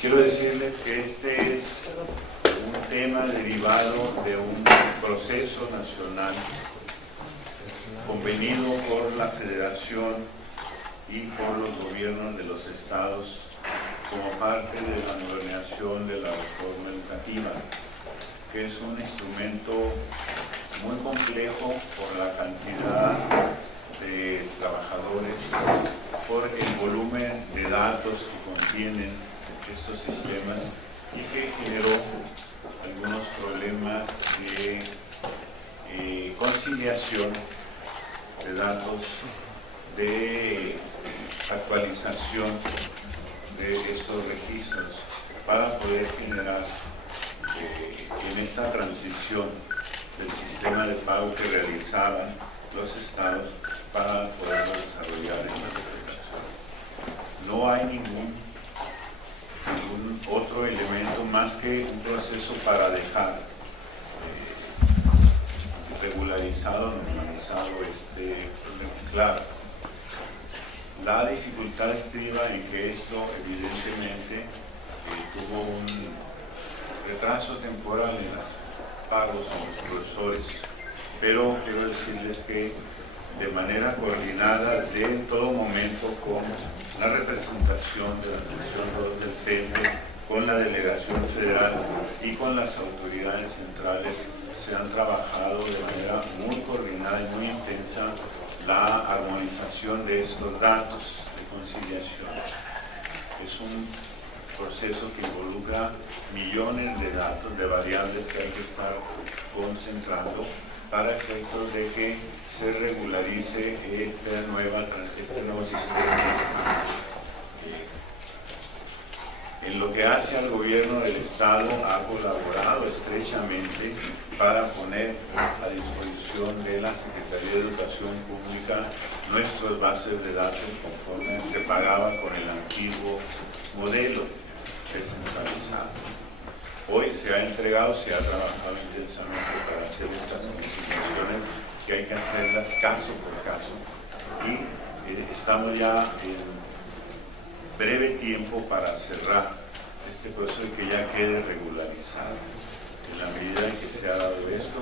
Quiero decirles que este es un tema derivado de un proceso nacional convenido por la Federación y por los gobiernos de los estados como parte de la modernización de la reforma educativa, que es un instrumento muy complejo por la cantidad de trabajadores, por el volumen de datos que contienen estos sistemas y que generó algunos problemas de conciliación de datos, de actualización de estos registros para poder generar en esta transición del sistema de pago que realizaban los estados para poderlo desarrollar en la federación. No hay ningún otro elemento más que un proceso para dejar regularizado, normalizado este problema. Claro, la dificultad estriba en que esto evidentemente tuvo un retraso temporal en los pagos a los profesores, pero quiero decirles que de manera coordinada de en todo momento con la representación de la sección 2 del CENTE, con la delegación federal y con las autoridades centrales, se han trabajado de manera muy coordinada y muy intensa la armonización de estos datos de conciliación. Es un proceso que involucra millones de datos, de variables que hay que estar concentrando para efectos de que se regularice este nuevo sistema. En lo que hace al gobierno del Estado, ha colaborado estrechamente para poner a disposición de la Secretaría de Educación Pública nuestras bases de datos conforme se pagaba con el antiguo modelo descentralizado. Hoy se ha entregado, se ha trabajado intensamente para hacer estas modificaciones que hay que hacerlas caso por caso y estamos ya en breve tiempo para cerrar este proceso y que ya quede regularizado. En la medida en que se ha dado esto,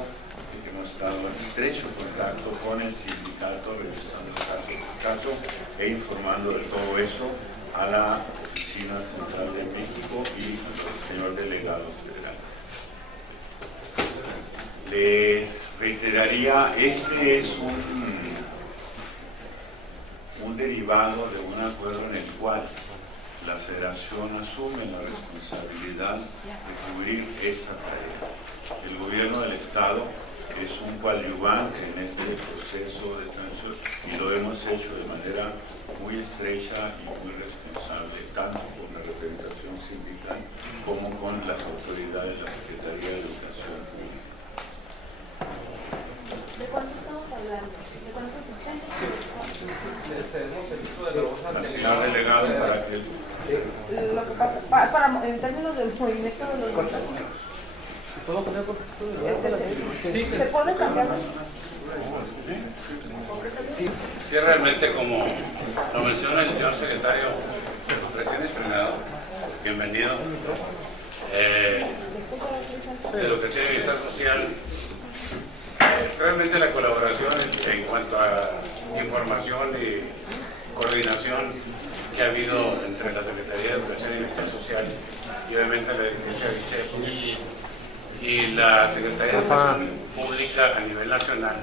y que hemos estado en estrecho contacto con el sindicato, revisando caso por caso e informando de todo eso a la Oficina Central de México y al señor delegado federal. Les reiteraría, este es un derivado de un acuerdo en el cual la Federación asume la responsabilidad de cubrir esta tarea. El gobierno del Estado es un coadyuvante en este proceso de transición y lo hemos hecho de manera muy estrecha y muy responsable, tanto con la representación sindical como con las autoridades de la Secretaría de Educación Pública. ¿De cuánto estamos hablando? ¿De cuántos docentes? Al señor delegado, para que lo que pasa, en términos del movimiento de los docentes, ¿se puede cambiar? Sí, realmente, como lo menciona el señor secretario recién estrenado, bienvenido, Educación y Bienestar Social, realmente la colaboración en cuanto a información y coordinación que ha habido entre la Secretaría de Educación y Bienestar Social y obviamente la Dirigencia de ICEP y la Secretaría de Educación Pública a nivel nacional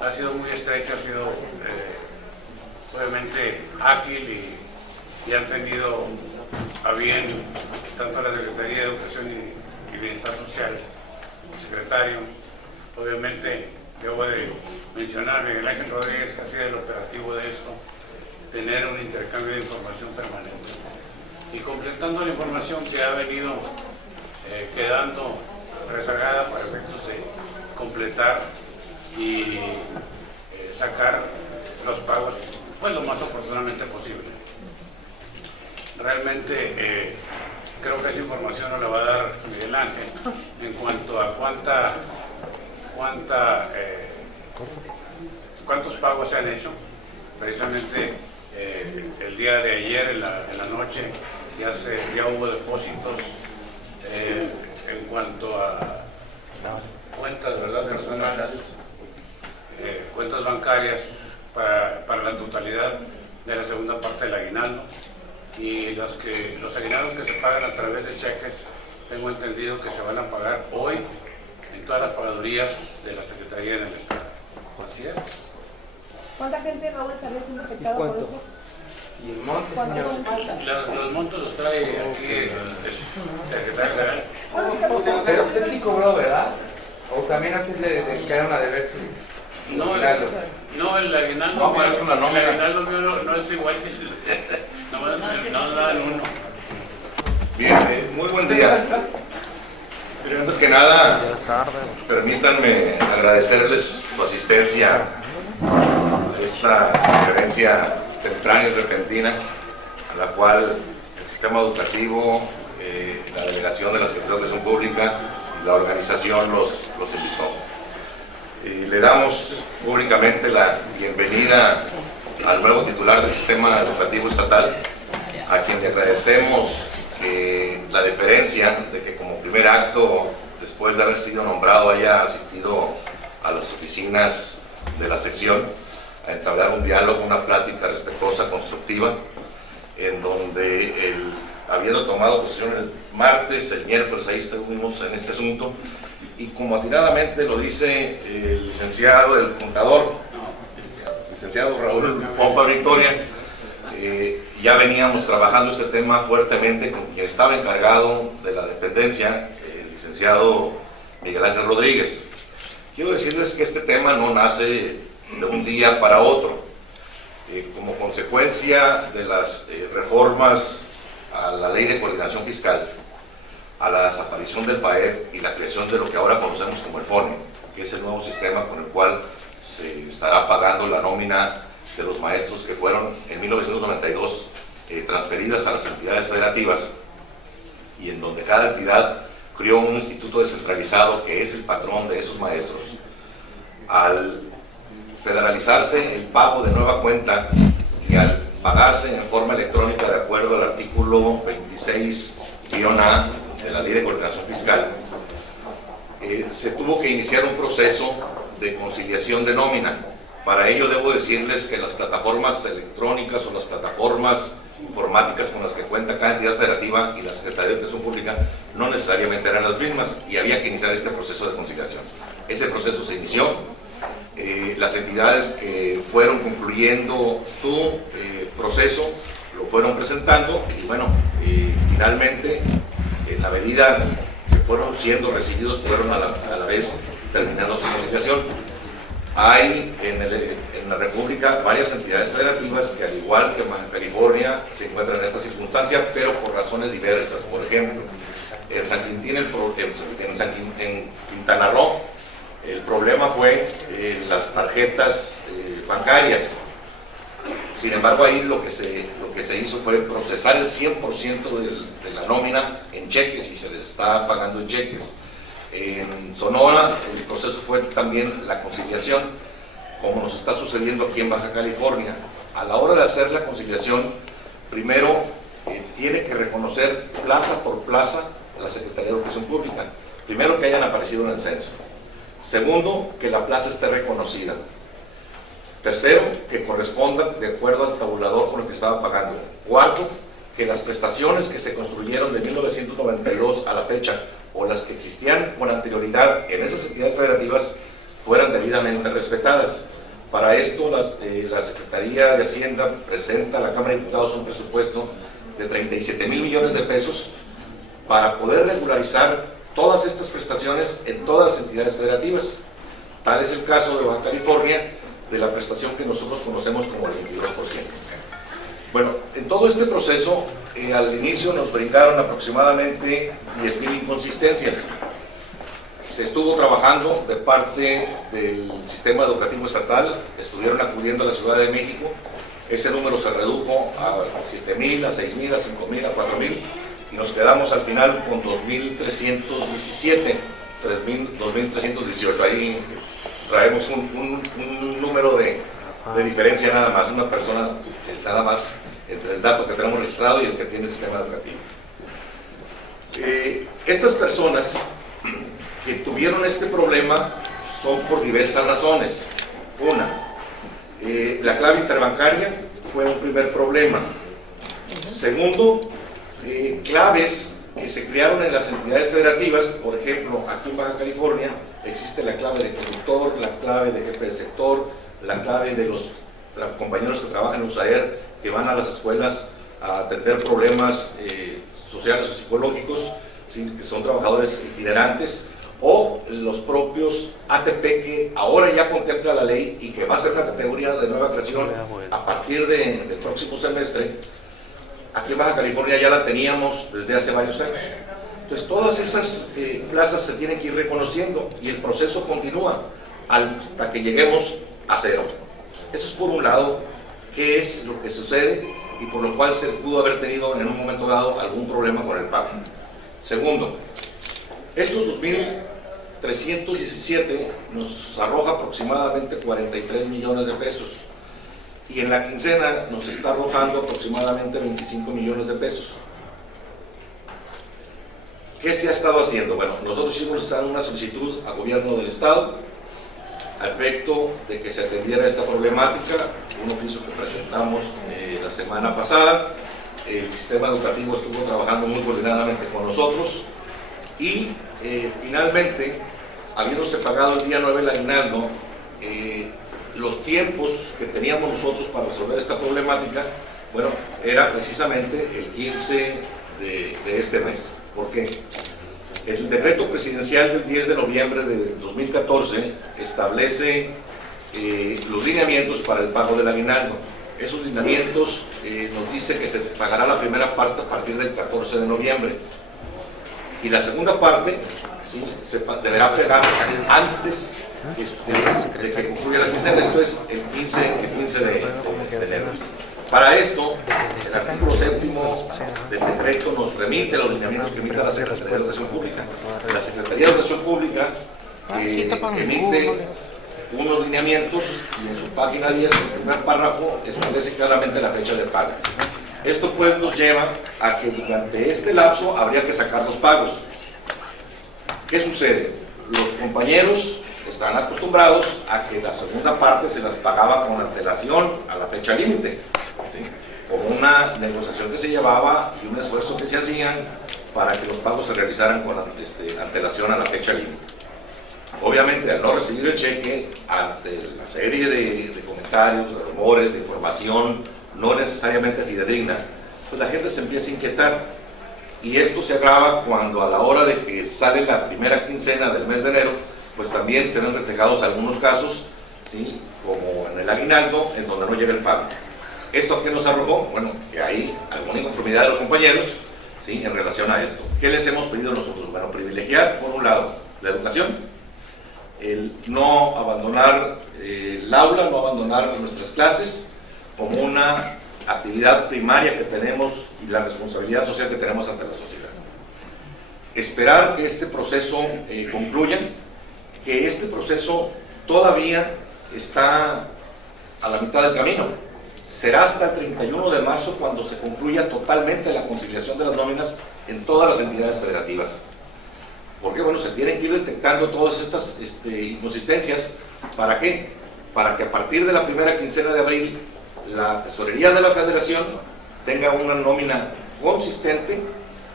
ha sido muy estrecha, ha sido obviamente ágil y han tenido a bien tanto la Secretaría de Educación y Bienestar Social, el secretario, obviamente debo de mencionar a Miguel Ángel Rodríguez, que ha sido el operativo de esto, tener un intercambio de información permanente y completando la información que ha venido quedando rezagada para efectos de completar y sacar los pagos pues lo más oportunamente posible. Realmente creo que esa información nos la va a dar Miguel Ángel en cuanto a cuántos pagos se han hecho. Precisamente el día de ayer en la noche ya hubo depósitos en cuanto a cuentas, ¿verdad?, personales, cuentas bancarias para la totalidad de la segunda parte del aguinaldo, y los aguinaldos que se pagan a través de cheques, tengo entendido que se van a pagar hoy en todas las pagadurías de la Secretaría en el Estado. Así es. ¿Cuánta gente, Raúl, estaría siendo afectada por eso? ¿Y el monte, señor? Los montos los trae aquí el secretario general. Pero usted sí cobró, ¿verdad? ¿O también a usted le quedaron a deber su aguinaldo? No, el aguinaldo No, pero es una nómina. El aguinaldo mío no es igual que no dan uno. Bien, muy buen día. Pero antes que nada, permítanme agradecerles su asistencia a esta conferencia temprana y repentina, a la cual el sistema educativo, la delegación de la Secretaría de Educación Pública y la organización los invitó. Le damos públicamente la bienvenida al nuevo titular del sistema educativo estatal, a quien le agradecemos la deferencia de que como primer acto, después de haber sido nombrado, haya asistido a las oficinas de la sección a entablar un diálogo, una plática respetuosa, constructiva, en donde habiendo tomado posición el martes, el miércoles, ahí estuvimos en este asunto, y como atinadamente lo dice el licenciado, el contador, licenciado Raúl Pompa Victoria, ya veníamos trabajando este tema fuertemente con quien estaba encargado de la dependencia, el licenciado Miguel Ángel Rodríguez. Quiero decirles que este tema no nace de un día para otro. Como consecuencia de las reformas a la Ley de Coordinación Fiscal, a la desaparición del PAEP y la creación de lo que ahora conocemos como el FONE, que es el nuevo sistema con el cual se estará pagando la nómina de los maestros que fueron en 1992 transferidas a las entidades federativas, y en donde cada entidad creó un instituto descentralizado que es el patrón de esos maestros. Al federalizarse el pago de nueva cuenta y al pagarse en forma electrónica de acuerdo al artículo 26-A de la Ley de Coordinación Fiscal, se tuvo que iniciar un proceso de conciliación de nómina. Para ello debo decirles que las plataformas electrónicas o las plataformas informáticas con las que cuenta cada entidad federativa y la Secretaría de Educación Pública no necesariamente eran las mismas, y había que iniciar este proceso de conciliación. Ese proceso se inició. Las entidades que fueron concluyendo su proceso lo fueron presentando, y bueno, finalmente, en la medida que fueron siendo recibidos, fueron a la vez terminando su conciliación. Hay en la República varias entidades federativas que, al igual que Baja California, se encuentran en esta circunstancia, pero por razones diversas. Por ejemplo, en San Quintín, en Quintana Roo, el problema fue las tarjetas bancarias. Sin embargo, ahí lo que se hizo fue procesar el 100% de la nómina en cheques, y se les está pagando en cheques. En Sonora el proceso fue también la conciliación, como nos está sucediendo aquí en Baja California. A la hora de hacer la conciliación, primero tiene que reconocer plaza por plaza la Secretaría de Educación Pública. Primero, que hayan aparecido en el censo. Segundo, que la plaza esté reconocida. Tercero, que corresponda de acuerdo al tabulador con el que estaba pagando. Cuarto, que las prestaciones que se construyeron de 1992 a la fecha, o las que existían con anterioridad en esas entidades federativas, fueran debidamente respetadas. Para esto, la Secretaría de Hacienda presenta a la Cámara de Diputados un presupuesto de 37,000 millones de pesos para poder regularizar todas estas prestaciones en todas las entidades federativas. Tal es el caso de Baja California, de la prestación que nosotros conocemos como el 22%. Bueno, en todo este proceso, al inicio nos brincaron aproximadamente 10,000 inconsistencias. Se estuvo trabajando de parte del sistema educativo estatal, estuvieron acudiendo a la Ciudad de México. Ese número se redujo a 7,000, a 6,000, a 5,000, a 4,000, y nos quedamos al final con 2,317, 2,318. Ahí traemos un número de diferencia nada más, una persona nada más entre el dato que tenemos registrado y el que tiene el sistema educativo. Estas personas que tuvieron este problema son por diversas razones. Una, la clave interbancaria fue un primer problema. Segundo, claves que se crearon en las entidades federativas. Por ejemplo, aquí en Baja California existe la clave de conductor, la clave de jefe de sector, la clave de los compañeros que trabajan en USAER, que van a las escuelas a atender problemas sociales o psicológicos, ¿sí?, que son trabajadores itinerantes, o los propios ATP, que ahora ya contempla la ley y que va a ser una categoría de nueva creación a partir del próximo semestre. Aquí en Baja California ya la teníamos desde hace varios años. Entonces todas esas plazas se tienen que ir reconociendo y el proceso continúa hasta que lleguemos a cero. Eso es por un lado, qué es lo que sucede y por lo cual se pudo haber tenido en un momento dado algún problema con el pago. Segundo, estos 2.317 nos arroja aproximadamente 43 millones de pesos y en la quincena nos está arrojando aproximadamente 25 millones de pesos. ¿Qué se ha estado haciendo? Bueno, nosotros hicimos una solicitud al gobierno del estado a efecto de que se atendiera esta problemática, un oficio que presentamos la semana pasada. El sistema educativo estuvo trabajando muy coordinadamente con nosotros y finalmente, habiéndose pagado el día 9 el aguinaldo, los tiempos que teníamos nosotros para resolver esta problemática, bueno, era precisamente el 15 de este mes. ¿Por qué? El decreto presidencial del 10 de noviembre de 2014 establece los lineamientos para el pago del aguinaldo. Esos lineamientos nos dice que se pagará la primera parte a partir del 14 de noviembre y la segunda parte, ¿sí?, se deberá pagar antes de que concluya la quincena, esto es el 15 de enero. Para esto, el artículo 7º del decreto nos remite a los lineamientos que emite la Secretaría de Educación Pública. La Secretaría de Educación Pública emite unos lineamientos y en su página 10, el primer párrafo, establece claramente la fecha de pago. Esto pues nos lleva a que durante este lapso habría que sacar los pagos. ¿Qué sucede? Los compañeros están acostumbrados a que la segunda parte se las pagaba con antelación a la fecha límite, ¿sí?, con una negociación que se llevaba y un esfuerzo que se hacían para que los pagos se realizaran con antelación a la fecha límite. Obviamente, al no recibir el cheque, ante la serie de comentarios, de rumores, de información no necesariamente fidedigna, pues la gente se empieza a inquietar. Y esto se agrava cuando a la hora de que sale la primera quincena del mes de enero, pues también se ven reflejados algunos casos, ¿sí?, como en el aguinaldo, en donde no llega el pago. ¿Esto a qué nos arrojó? Bueno, que hay alguna inconformidad de los compañeros, ¿sí?, en relación a esto. ¿Qué les hemos pedido nosotros? Bueno, privilegiar, por un lado, la educación, el no abandonar el aula, no abandonar nuestras clases como una actividad primaria que tenemos y la responsabilidad social que tenemos ante la sociedad. Esperar que este proceso concluya, que este proceso todavía está a la mitad del camino. Será hasta el 31 de marzo cuando se concluya totalmente la conciliación de las nóminas en todas las entidades federativas. Porque bueno, se tienen que ir detectando todas estas inconsistencias. ¿Para qué? Para que a partir de la primera quincena de abril la tesorería de la federación tenga una nómina consistente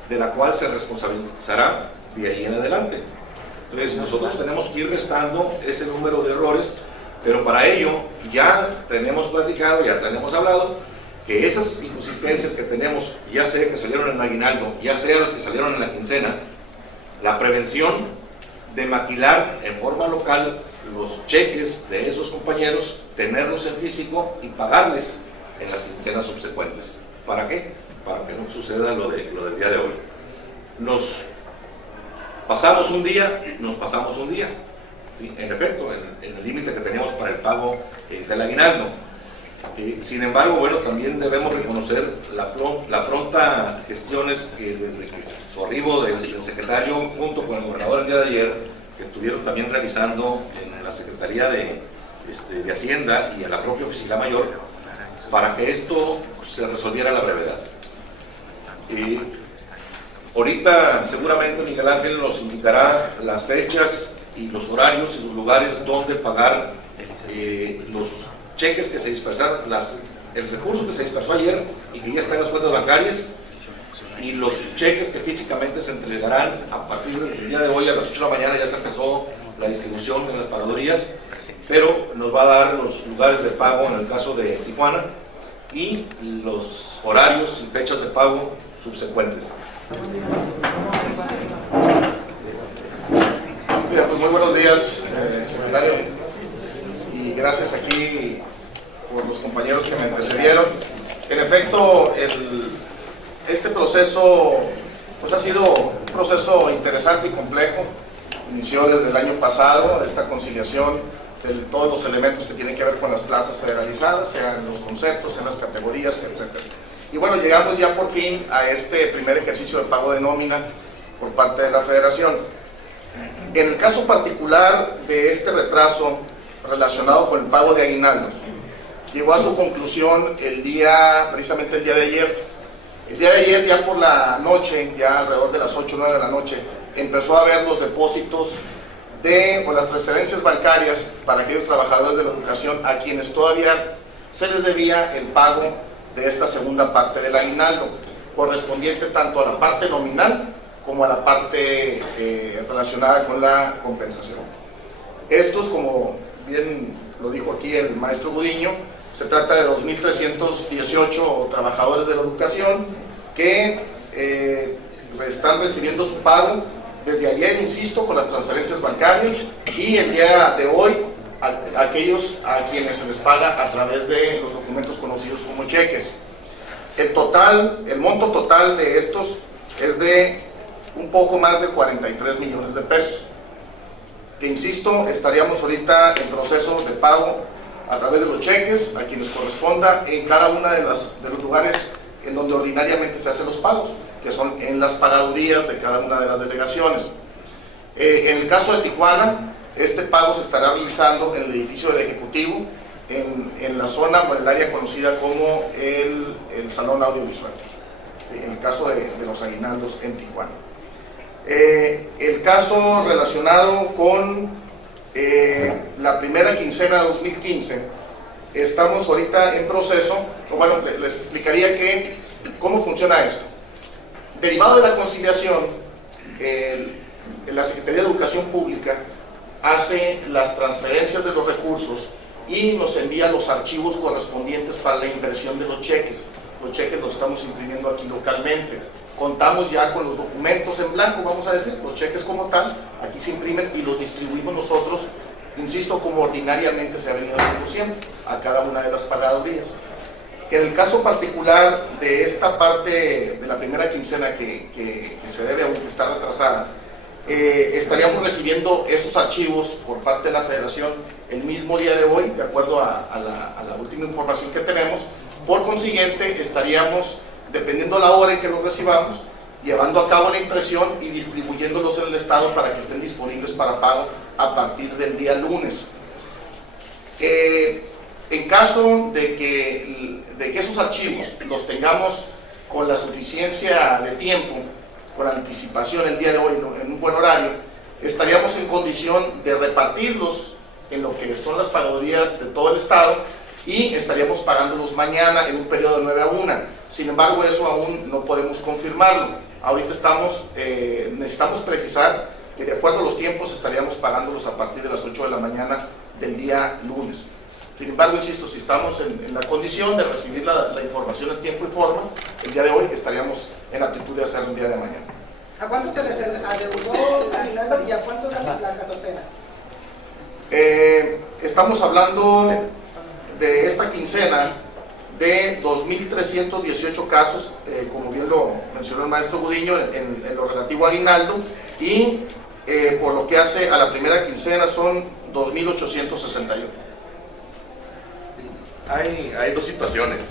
de la cual se responsabilizará de ahí en adelante. Entonces nosotros tenemos que ir restando ese número de errores, pero para ello ya tenemos platicado, ya tenemos hablado que esas inconsistencias que tenemos, ya sea que salieron en el aguinaldo, ya sea las que salieron en la quincena, la prevención de maquilar en forma local los cheques de esos compañeros, tenerlos en físico y pagarles en las quincenas subsecuentes. ¿Para qué? Para que no suceda lo del día de hoy. Nos pasamos un día, ¿sí?, en efecto, en el límite que teníamos para el pago del aguinaldo. Sin embargo, bueno, también debemos reconocer la pronta gestiones que desde su arribo del secretario junto con el gobernador el día de ayer, que estuvieron también realizando en la Secretaría de Hacienda y en la propia Oficina Mayor, para que esto se resolviera a la brevedad. Ahorita seguramente Miguel Ángel nos indicará las fechas y los horarios y los lugares donde pagar los cheques que se dispersaron, el recurso que se dispersó ayer y que ya está en las cuentas bancarias, y los cheques que físicamente se entregarán a partir del día de hoy a las 8 de la mañana. Ya se empezó la distribución en las pagadurías, pero nos va a dar los lugares de pago en el caso de Tijuana y los horarios y fechas de pago subsecuentes. Bien, pues muy buenos días, secretario, y gracias aquí por los compañeros que me antecedieron. En efecto, este proceso pues ha sido un proceso interesante y complejo. Inició desde el año pasado esta conciliación de todos los elementos que tienen que ver con las plazas federalizadas, sean los conceptos, sean las categorías, etc. Y bueno, llegamos ya por fin a este primer ejercicio de pago de nómina por parte de la Federación. En el caso particular de este retraso relacionado con el pago de aguinaldos, llegó a su conclusión precisamente el día de ayer. El día de ayer, ya por la noche, ya alrededor de las 8 o 9 de la noche, empezó a haber los depósitos o las transferencias bancarias para aquellos trabajadores de la educación a quienes todavía se les debía el pago de esta segunda parte del aguinaldo, correspondiente tanto a la parte nominal como a la parte relacionada con la compensación. Estos, como bien lo dijo aquí el maestro Gudiño, se trata de 2.318 trabajadores de la educación que están recibiendo su pago desde ayer, insisto, con las transferencias bancarias, y el día de hoy aquellos a quienes se les paga a través de los documentos conocidos como cheques. El monto total de estos es de un poco más de 43 millones de pesos, que insisto, estaríamos ahorita en proceso de pago a través de los cheques a quienes corresponda en cada uno de los lugares en donde ordinariamente se hacen los pagos, que son en las pagadurías de cada una de las delegaciones. En el caso de Tijuana, este pago se estará realizando en el edificio del Ejecutivo, en la zona o en el área conocida como el Salón Audiovisual, en el caso de los aguinaldos en Tijuana. El caso relacionado con la primera quincena de 2015, estamos ahorita en proceso, bueno, les explicaría cómo funciona esto. Derivado de la conciliación, la Secretaría de Educación Pública hace las transferencias de los recursos y nos envía los archivos correspondientes para la impresión de los cheques. Los cheques los estamos imprimiendo aquí localmente. Contamos ya con los documentos en blanco, vamos a decir, los cheques como tal, aquí se imprimen y los distribuimos nosotros, insisto, como ordinariamente se ha venido haciendo siempre, a cada una de las pagadurías. En el caso particular de esta parte de la primera quincena que se debe, aunque está retrasada, estaríamos recibiendo esos archivos por parte de la Federación el mismo día de hoy, de acuerdo a la última información que tenemos. Por consiguiente, estaríamos, dependiendo la hora en que los recibamos, llevando a cabo la impresión y distribuyéndolos en el Estado para que estén disponibles para pago a partir del día lunes. En caso de que esos archivos los tengamos con la suficiencia de tiempo, con anticipación el día de hoy en un buen horario, estaríamos en condición de repartirlos en lo que son las pagadurías de todo el Estado y estaríamos pagándolos mañana en un periodo de 9 a 1. Sin embargo, eso aún no podemos confirmarlo. Ahorita necesitamos precisar que de acuerdo a los tiempos estaríamos pagándolos a partir de las 8 de la mañana del día lunes. Sin embargo, insisto, si estamos en la condición de recibir la información en tiempo y forma, el día de hoy estaríamos en aptitud de hacerlo el día de mañana. ¿A cuánto se les adeudó aguinaldo y a cuánto la catorcena? Estamos hablando de esta quincena de 2.318 casos, como bien lo mencionó el maestro Gudiño, en lo relativo a aguinaldo, y por lo que hace a la primera quincena son 2.861. Hay dos situaciones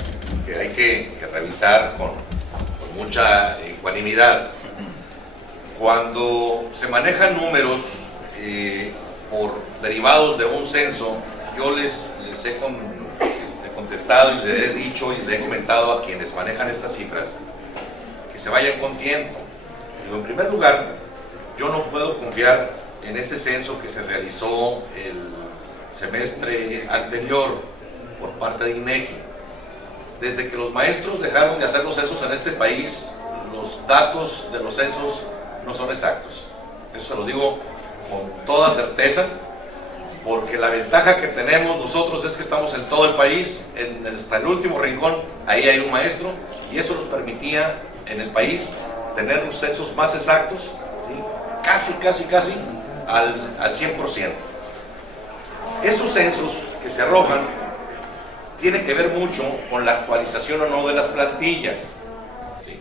que hay que revisar con mucha ecuanimidad. Cuando se manejan números derivados de un censo, yo les he contestado y les he dicho y les he comentado a quienes manejan estas cifras que se vayan con tiempo, Digo, en primer lugar, yo no puedo confiar en ese censo que se realizó el semestre anterior por parte de INEGI. Desde que los maestros dejaron de hacer los censos en este país, los datos de los censos no son exactos. Eso se lo digo con toda certeza, porque la ventaja que tenemos nosotros es que estamos en todo el país, hasta el último rincón, ahí hay un maestro, y eso nos permitía en el país tener los censos más exactos, ¿sí? casi al 100%. Estos censos que se arrojan tienen que ver mucho con la actualización o no de las plantillas, ¿sí?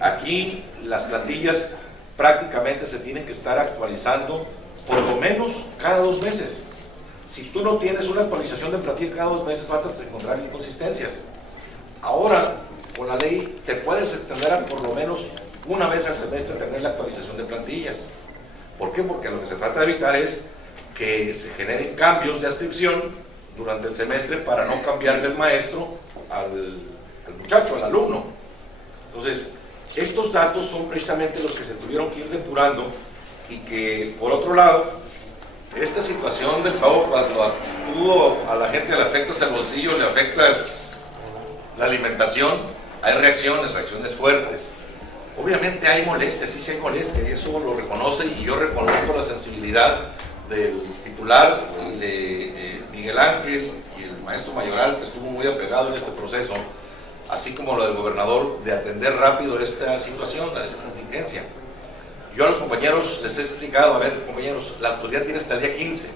Aquí las plantillas prácticamente se tienen que estar actualizando por lo menos cada 2 meses. Si tú no tienes una actualización de plantilla cada 2 meses, vas a encontrar inconsistencias. Ahora, con la ley, te puedes extender a por lo menos una vez al semestre tener la actualización de plantillas. ¿Por qué? Porque lo que se trata de evitar es que se generen cambios de adscripción durante el semestre para no cambiarle el maestro al muchacho, al alumno. Entonces, estos datos son precisamente los que se tuvieron que ir depurando, y que, por otro lado, esta situación del pago, cuando a la gente le afectas el bolsillo, le afectas la alimentación, hay reacciones fuertes. Obviamente hay molestia, sí hay molestia, y eso lo reconoce, y yo reconozco la sensibilidad del titular, de Miguel Ángel, y el maestro Mayoral, que estuvo muy apegado en este proceso, así como lo del gobernador, de atender rápido esta situación, esta contingencia. Yo a los compañeros les he explicado, a ver, compañeros, la autoridad tiene hasta el día 15.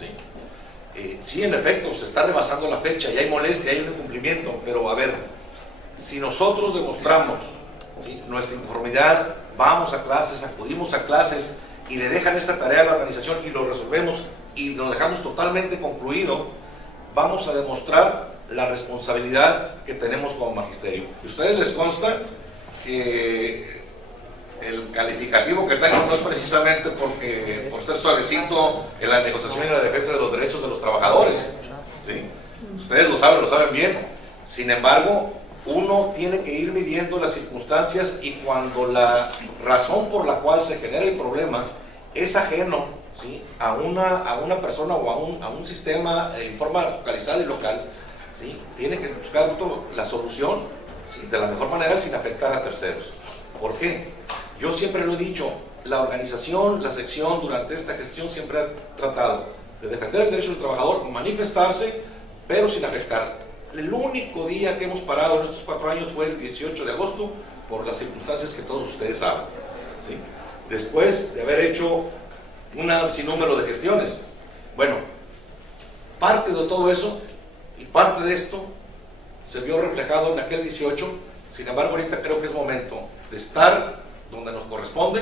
¿Sí? Sí, en efecto, se está rebasando la fecha y hay molestia, hay un incumplimiento, pero a ver, si nosotros demostramos, ¿sí?, nuestra inconformidad, vamos a clases, acudimos a clases y le dejan esta tarea a la organización y lo resolvemos y lo dejamos totalmente concluido, vamos a demostrar la responsabilidad que tenemos como magisterio. ¿A ustedes les consta que el calificativo que tengo no es precisamente por ser suavecito en la negociación y la defensa de los derechos de los trabajadores? ¿Sí? Ustedes lo saben bien. Sin embargo, uno tiene que ir midiendo las circunstancias, y cuando la razón por la cual se genera el problema es ajeno, ¿sí?, a una persona o a un sistema en forma localizada y local, ¿sí?, tiene que buscar la solución, ¿sí?, de la mejor manera sin afectar a terceros. ¿Por qué? Yo siempre lo he dicho, la organización, la sección durante esta gestión siempre ha tratado de defender el derecho del trabajador, manifestarse, pero sin afectar. El único día que hemos parado en estos 4 años fue el 18 de agosto, por las circunstancias que todos ustedes saben, ¿sí?, después de haber hecho un sinnúmero de gestiones. Bueno, parte de todo eso y parte de esto se vio reflejado en aquel 18. Sin embargo, ahorita creo que es momento de estar donde nos corresponde,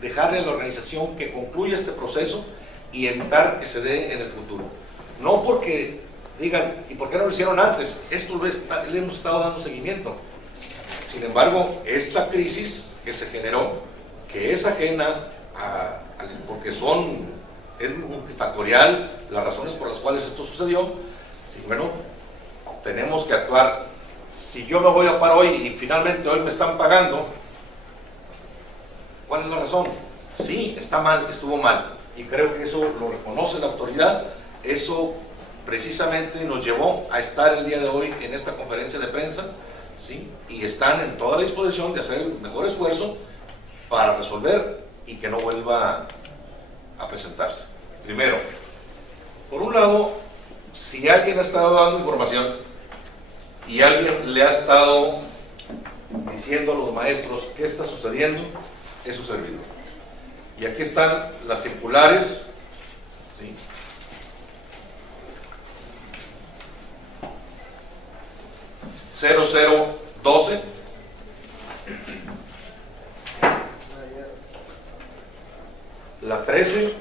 dejarle a la organización que concluya este proceso y evitar que se dé en el futuro. No porque digan, ¿y por qué no lo hicieron antes? Esto le hemos estado dando seguimiento. Sin embargo, esta crisis que se generó, que es ajena porque es multifactorial las razones por las cuales esto sucedió, sí, bueno, tenemos que actuar. Si yo me voy a parar hoy y finalmente hoy me están pagando, ¿cuál es la razón? Sí, está mal, estuvo mal, y creo que eso lo reconoce la autoridad. Eso precisamente nos llevó a estar el día de hoy en esta conferencia de prensa, ¿sí?, y están en toda la disposición de hacer el mejor esfuerzo para resolver y que no vuelva a presentarse. Primero, por un lado, si alguien ha estado dando información y alguien le ha estado diciendo a los maestros qué está sucediendo, es su servidor. Y aquí están las circulares, ¿sí?, 0012, la 13,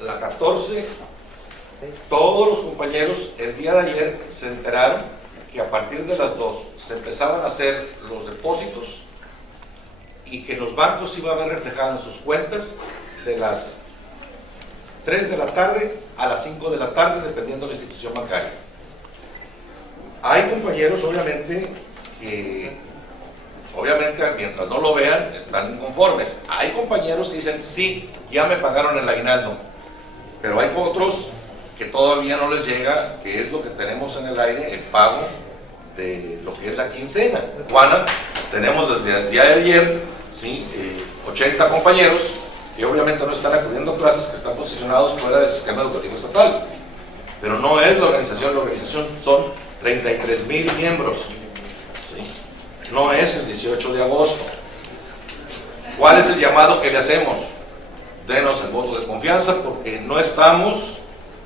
la 14. Todos los compañeros el día de ayer se enteraron que a partir de las 2 se empezaban a hacer los depósitos y que los bancos iba a ver reflejado en sus cuentas de las 3 de la tarde a las 5 de la tarde, dependiendo de la institución bancaria. Hay compañeros, obviamente, que obviamente mientras no lo vean están inconformes. Hay compañeros que dicen, sí, ya me pagaron el aguinaldo, pero hay otros que todavía no les llega, que es lo que tenemos en el aire, el pago de lo que es la quincena. Juana, tenemos desde el día de ayer, ¿sí? 80 compañeros que obviamente no están acudiendo a clases, que están posicionados fuera del sistema educativo estatal, pero no es la organización son 33,000 miembros, ¿sí? No es el 18 de agosto. ¿Cuál es el llamado que le hacemos? Denos el voto de confianza, porque no estamos,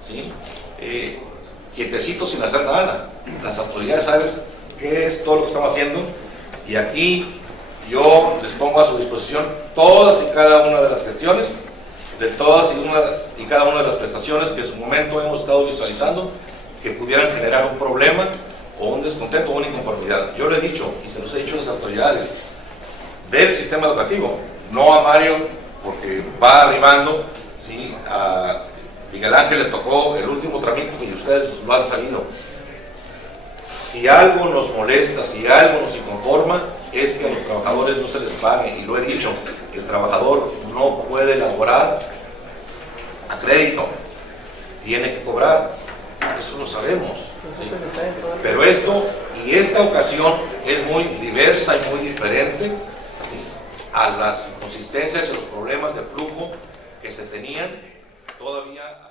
¿sí? Quietecitos sin hacer nada. Las autoridades saben qué es todo lo que estamos haciendo, y aquí yo les pongo a su disposición todas y cada una de las gestiones, de todas y cada una de las prestaciones que en su momento hemos estado visualizando que pudieran generar un problema o un descontento o una inconformidad. Yo le he dicho, y se los he dicho a las autoridades del sistema educativo, no a Mario, porque va arribando, ¿sí? A Miguel Ángel le tocó el último trámite y ustedes lo han sabido. Si algo nos molesta, si algo nos inconforma, es que a los trabajadores no se les pague, y lo he dicho, el trabajador no puede elaborar a crédito, tiene que cobrar, eso lo sabemos, ¿sí? Pero esto y esta ocasión es muy diversa y muy diferente, ¿sí? A las inconsistencias y los problemas de flujo que se tenían todavía